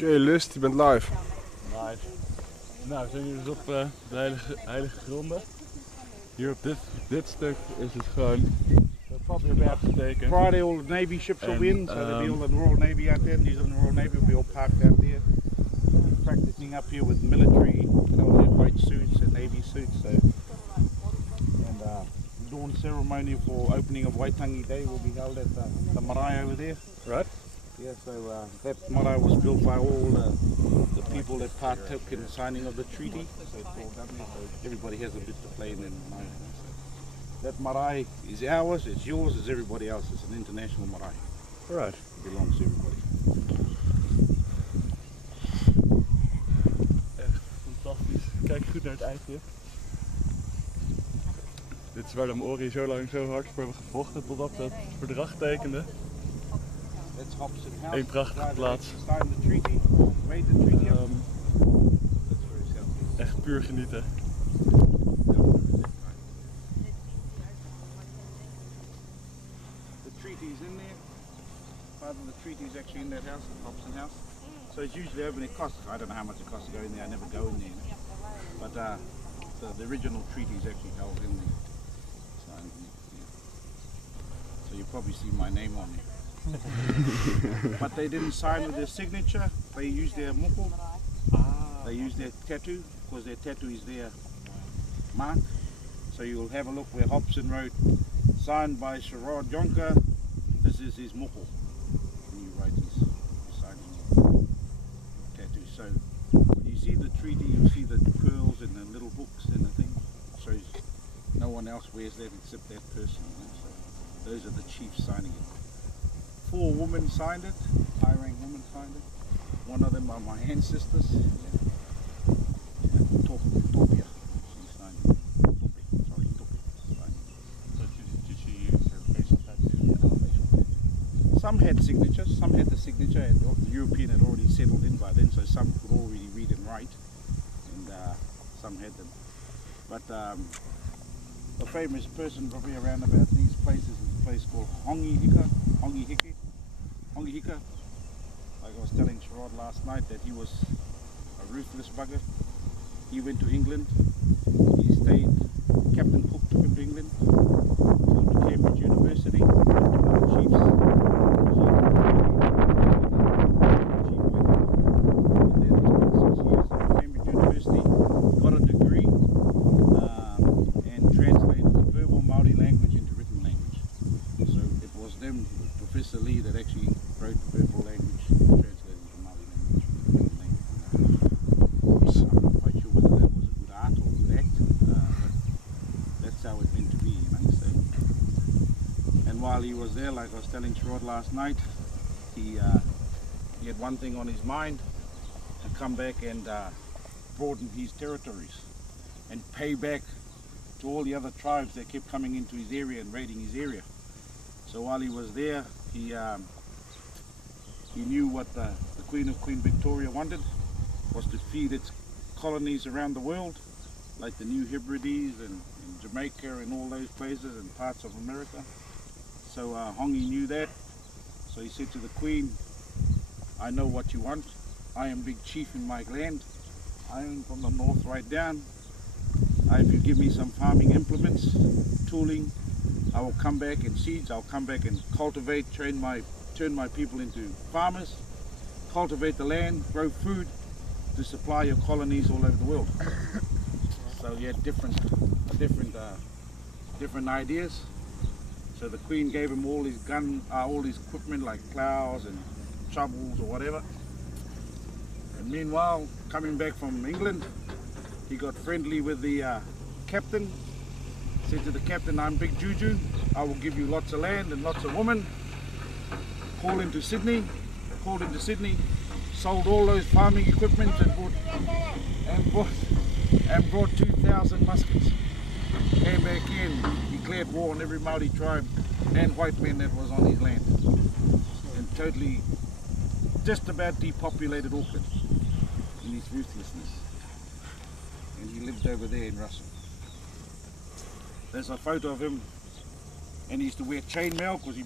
Oké, Lust, je bent live. Nice. Nou, we zijn hier dus op de heilige gronden. Hier op dit stuk is het gewoon Probably about afgetekend. Friday all the Navy ships will in, so there'll be all the Royal Navy out there, New Zealand Royal Navy will be all parked out there. Practicing up here with military, you know, their white suits and Navy suits. So, and dawn ceremony for opening of Waitangi Day will be held at the marae over there. Right? Yeah, so that marae was built by all the people that partook in the signing of the treaty. So it's all done there, so everybody has a bit to play in. That marae is ours, it's yours, it's everybody else. It's an international marae. Right. It belongs to everybody. Echt fantastisch. Kijk goed naar het eitje. Dit is waar de Maori zo lang zo hard voor hebben gevochten totdat ze het verdrag tekenden. That's Hobson House. Een prachtige plaats. Signed the treaty, made the treaty up. That's very selfish. Echt puur genieten. The treaty is in there. Part of the treaty is actually in that house, the Hobson House. So it's usually open. It costs, I don't know how much it costs to go in there. I never go in there. But the original treaty is actually held in there. Signed in there. Yeah. So you probably see my name on there. But they didn't sign with their signature. They used their moko. They used their tattoo because their tattoo is their mark. So you'll have a look where Hobson wrote, signed by Sherrod Jonker. This is his moko. And you write his signing tattoo. So when you see the treaty, you'll see the pearls and the little hooks and the thing. So no one else wears that except that person. You know? So those are the chiefs signing it. 4 women signed it, high-rank women signed it. One of them are my ancestors. Topia. She signed it. Topia signed it. So did she use her facial tattoo? Yeah, facial tattoo. Some had signatures, some had the signature, and the European had already settled in by then, so some could already read and write, and some had them. But a famous person probably around about these places is a place called Hongi Hika. Like I was telling Sherrod last night that he was a ruthless bugger. He went to England, he stayed, Captain Cook took him to England, to Cambridge University, the chiefs. And then he spent 6 years at Cambridge University, got a degree, and translated the verbal Maori language into written language. So it was them, Professor Lee, that actually wrote verbal language, translated into Maori language, written language. I'm not quite sure whether that was a good art or a good act, but that's how it meant to be, you know. So, and while he was there, like I was telling Sherrod last night, he had one thing on his mind, to come back and broaden his territories and pay back to all the other tribes that kept coming into his area and raiding his area. So while he was there, he knew what the Queen Victoria wanted, was to feed its colonies around the world, like the New Hebrides and Jamaica and all those places and parts of America. So Hongi knew that, so he said to the Queen, I know what you want. I am big chief in my land. I am from the north right down. If you give me some farming implements, tooling, I will come back and seeds, I'll come back and cultivate, turn my people into farmers, cultivate the land, grow food to supply your colonies all over the world. So he had different ideas. So the Queen gave him all his equipment like plows and shovels or whatever. And meanwhile, coming back from England, he got friendly with the captain. Said to the captain, I'm Big Juju, I will give you lots of land and lots of women. Called into Sydney, sold all those farming equipment and brought 2,000 muskets. Came back in, declared war on every Maori tribe and white men that was on his land. And totally, just about depopulated Auckland in his ruthlessness. And he lived over there in Russell. There's a photo of him, and he used to wear chainmail because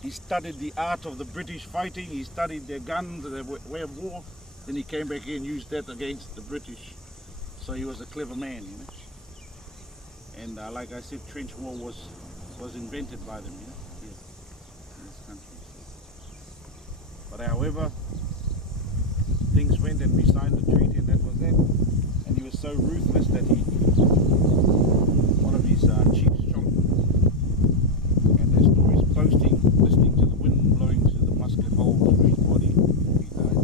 he studied the art of the British fighting, he studied their guns, their way of war, Then he came back here and used that against the British. So he was a clever man, you know. And like I said, trench war was invented by them, you know, here in this country. But however, things went and we signed the treaty and that was that. And he was so ruthless that one of his chiefs shot him. And there's stories boasting, listening to the wind blowing through the musket hole through his body before he died.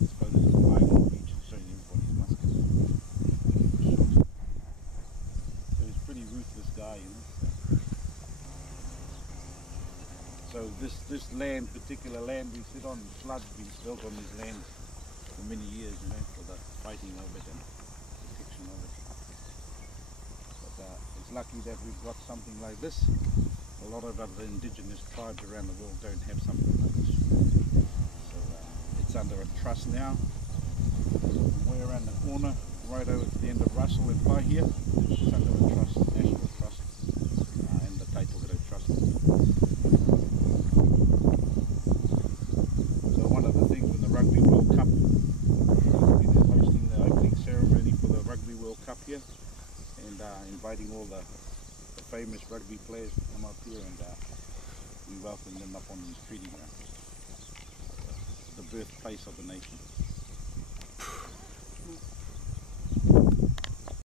It's quoted as lying on the beach, showing everybody's musket. So he's a pretty ruthless guy, you know. So this land, particular land we sit on, flood's been built on this land for many years, you know, for the fighting of it and protection of it. But it's lucky that we've got something like this. A lot of other indigenous tribes around the world don't have something like this. So it's under a trust now. Way around the corner, right over to the end of Russell and Pahia, it's under a trust, national trust, and the Taitohero Trust. So one of the things when the Rugby World Cup, we've been hosting the opening ceremony for the Rugby World Cup here, and inviting all the famous rugby players to come up here, and we welcome them up on these treaty grounds, the birthplace of the nation.